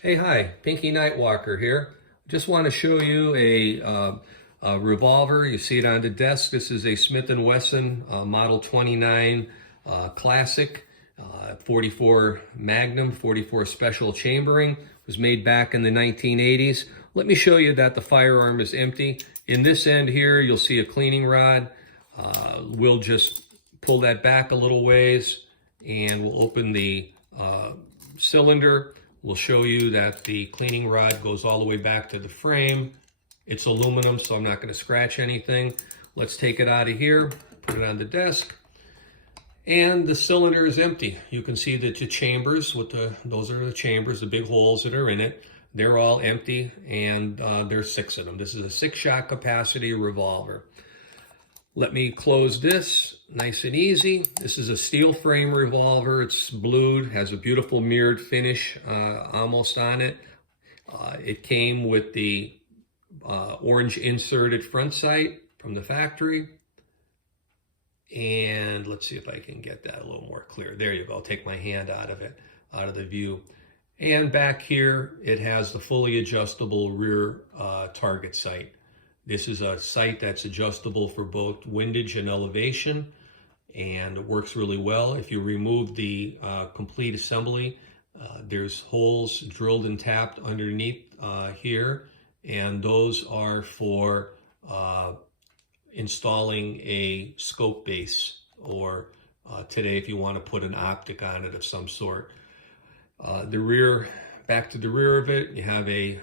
Hey, hi, Pinky Nightwalker here. Just want to show you a revolver. You see it on the desk. This is a Smith Wesson Model 29 Classic, 44 Magnum, 44 Special Chambering. It was made back in the 1980s. Let me show you that the firearm is empty. In this end here, you'll see a cleaning rod. We'll just pull that back a little ways and we'll open the cylinder. We'll show you that the cleaning rod goes all the way back to the frame. It's aluminum, so I'm not going to scratch anything. Let's take it out of here, put it on the desk, and the cylinder is empty. You can see that the chambers, those are the chambers, the big holes that are in it. They're all empty, and there's 6 of them. This is a 6-shot capacity revolver. Let me close this, nice and easy. This is a steel frame revolver. It's blued, has a beautiful mirrored finish almost on it. It came with the orange inserted front sight from the factory. And let's see if I can get that a little more clear. There you go. I'll take my hand out of it, out of the view. And back here, it has the fully adjustable rear target sight. This is a sight that's adjustable for both windage and elevation, and it works really well. If you remove the complete assembly, there's holes drilled and tapped underneath here, and those are for installing a scope base, or today if you want to put an optic on it of some sort. The rear, back to the rear of it, you have a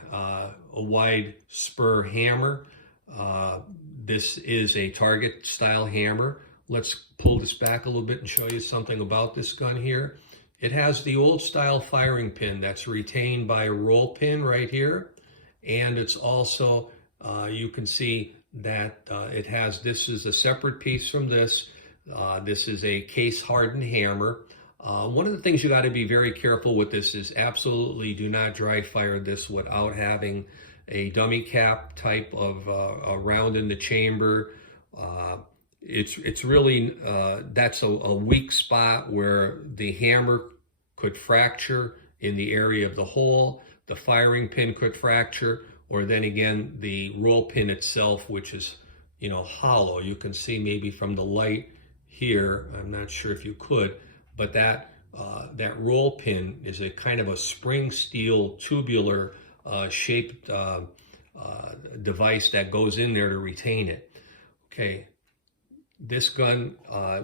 wide spur hammer. This is a target style hammer. Let's pull this back a little bit and show you something about this gun here. It has the old style firing pin that's retained by a roll pin right here. And it's also, you can see that it has, this is a separate piece from this. This is a case hardened hammer. One of the things you got to be very careful with this is absolutely do not dry fire this without having a dummy cap type of a round in the chamber. It's really, that's a weak spot where the hammer could fracture in the area of the hole, the firing pin could fracture, or then again, the roll pin itself, which is, hollow. You can see maybe from the light here, I'm not sure if you could, but that roll pin is a kind of a spring steel tubular shaped device that goes in there to retain it. Okay, this gun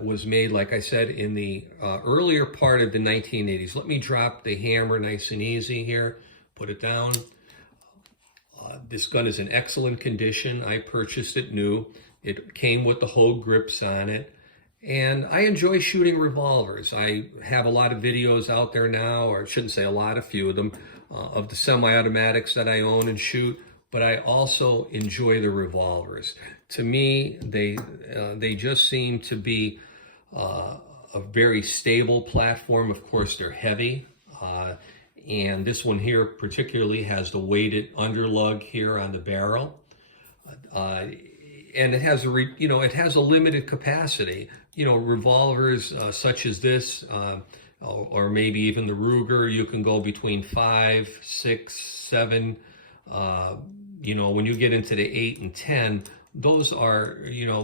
was made, like I said, in the earlier part of the 1980s. Let me drop the hammer nice and easy here, put it down. This gun is in excellent condition. I purchased it new. It came with the Hogue grips on it. And I enjoy shooting revolvers. I have a lot of videos out there now, or I shouldn't say a lot, a few of them, of the semi-automatics that I own and shoot, but I also enjoy the revolvers. To me, they just seem to be a very stable platform. Of course, they're heavy, and this one here particularly has the weighted underlug here on the barrel. And it has it has a limited capacity. Revolvers such as this, or maybe even the Ruger, you can go between 5, 6, 7. When you get into the 8 and 10, those are,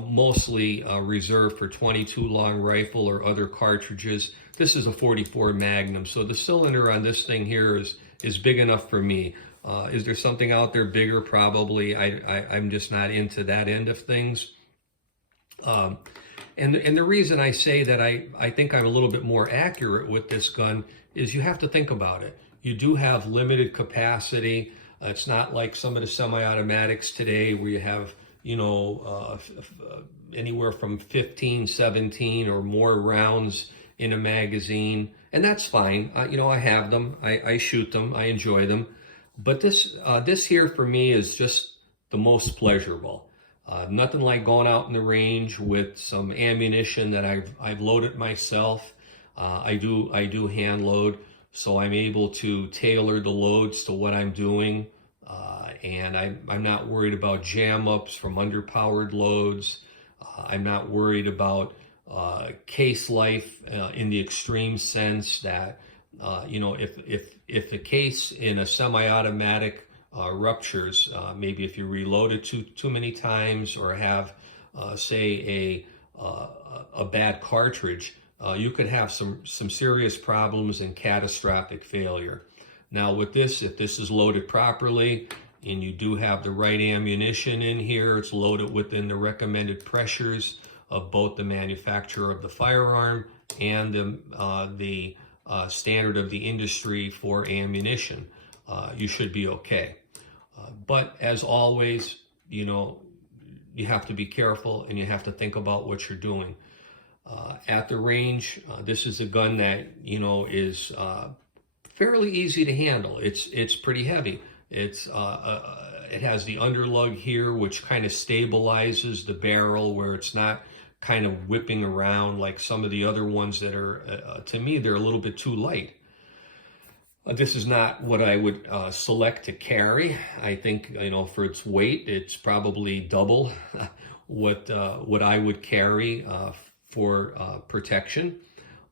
mostly reserved for 22 long rifle or other cartridges. This is a 44 Magnum, so the cylinder on this thing here is big enough for me. Is there something out there bigger? Probably. I'm just not into that end of things. And the reason I say that I think I'm a little bit more accurate with this gun is you have to think about it. You do have limited capacity. It's not like some of the semi-automatics today where you have, anywhere from 15, 17 or more rounds in a magazine. And that's fine. I have them. I shoot them. I enjoy them. But this here for me is just the most pleasurable. Nothing like going out in the range with some ammunition that I've loaded myself. I do hand load, so I'm able to tailor the loads to what I'm doing, and I'm not worried about jam ups from underpowered loads. I'm not worried about case life in the extreme sense that You know, if the case in a semi-automatic ruptures, maybe if you reload it too many times, or have say a bad cartridge, you could have some serious problems and catastrophic failure. Now with this, if this is loaded properly and you do have the right ammunition in here, it's loaded within the recommended pressures of both the manufacturer of the firearm and the standard of the industry for ammunition, you should be okay. But as always, you know, you have to be careful and you have to think about what you're doing. At the range, this is a gun that, you know, is fairly easy to handle. It's pretty heavy. It has the underlug here, which kind of stabilizes the barrel where it's not kind of whipping around like some of the other ones that are, to me, they're a little bit too light. This is not what I would select to carry. I think, you know, for its weight, it's probably double what I would carry for protection.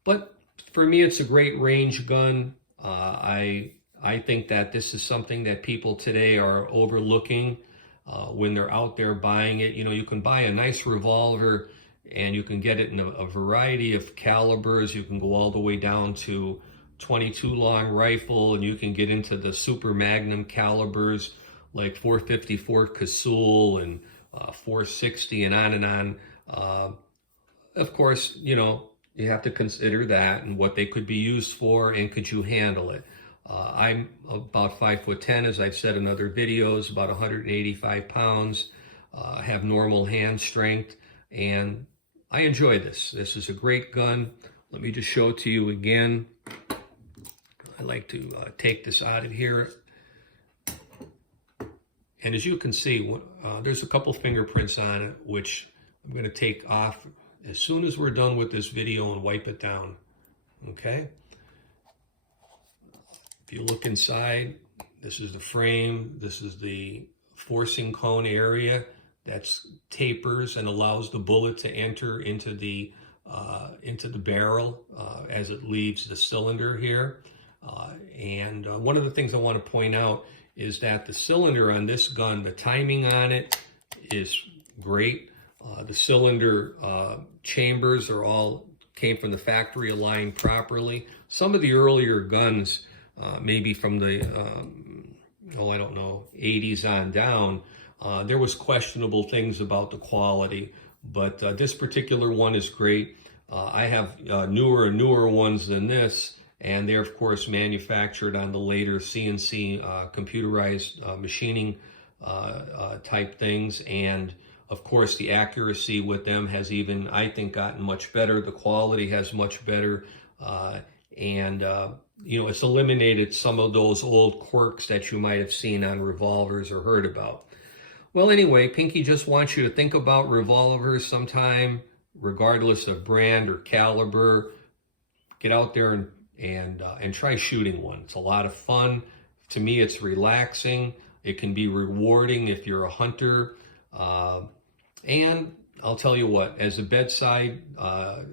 But for me, it's a great range gun. I think that this is something that people today are overlooking when they're out there buying it. You know, you can buy a nice revolver and you can get it in a variety of calibers. You can go all the way down to 22 long rifle, and you can get into the super Magnum calibers like 454 Casull and 460 and on and on. Of course, you know, you have to consider that and what they could be used for, and could you handle it. I'm about 5'10", as I've said in other videos, about 185 pounds, have normal hand strength, and I enjoy this. This is a great gun. Let me just show it to you again. I like to take this out of here. And as you can see, there's a couple fingerprints on it, which I'm going to take off as soon as we're done with this video and wipe it down. Okay? If you look inside, this is the frame. This is the forcing cone area that's tapers and allows the bullet to enter into the barrel as it leaves the cylinder here. And one of the things I want to point out is that the cylinder on this gun, the timing on it is great. The cylinder chambers are all came from the factory, aligned properly. Some of the earlier guns, maybe from the, I don't know, 80s on down, there was questionable things about the quality, but this particular one is great. I have newer ones than this, and they're of course manufactured on the later CNC computerized machining type things, and of course the accuracy with them has even, I think, gotten much better. The quality has much better, and you know, it's eliminated some of those old quirks that you might have seen on revolvers or heard about. Well, anyway, Pinky just wants you to think about revolvers sometime, regardless of brand or caliber. Get out there and try shooting one. It's a lot of fun. To me, it's relaxing. It can be rewarding if you're a hunter. And I'll tell you what, as a bedside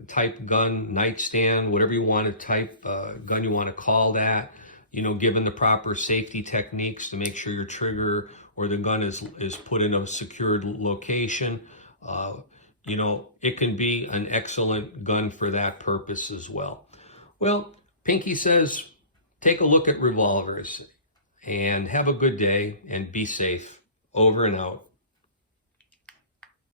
type gun, nightstand, whatever you want to type gun you want to call that, you know, given the proper safety techniques to make sure your trigger or the gun is put in a secured location, you know, it can be an excellent gun for that purpose as well. Well, Pinky says, take a look at revolvers and have a good day and be safe. Over and out.